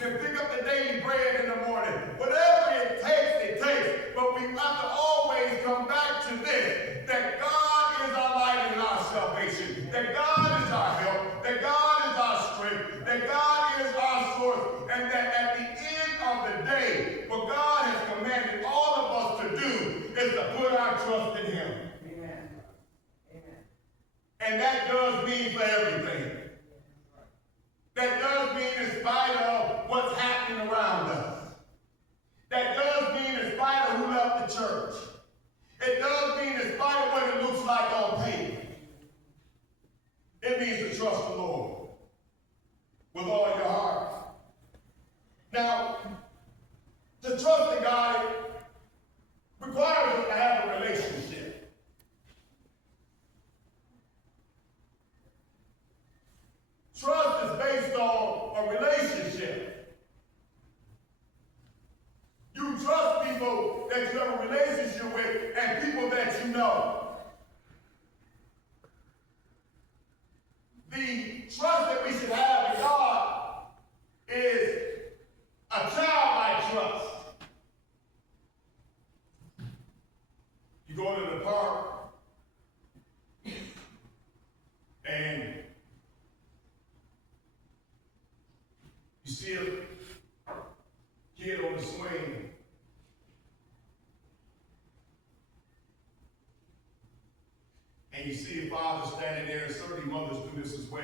then pick up the daily bread in the morning. Whatever it takes, it takes. But we have to always come back to this, that God is our light and our salvation, that God is our help, that God is our strength, that God is our source, and that at the end of the day, what God has commanded all of us to do is to put our trust in Him. Amen. Amen. And that does mean for everything. That does mean in spite of what's happening around us. That does mean in spite of who left the church. It does mean in spite of what it looks like on paper. It means to trust the Lord with all your heart. Now, to trust in God requires us to have a relationship. Trust is based on a relationship. You trust people that you have a relationship with and people that you know. The trust that we should have in God is a childlike trust. You go to the park and you see a kid on the swing. And you see a father standing there, and certainly mothers do this as well.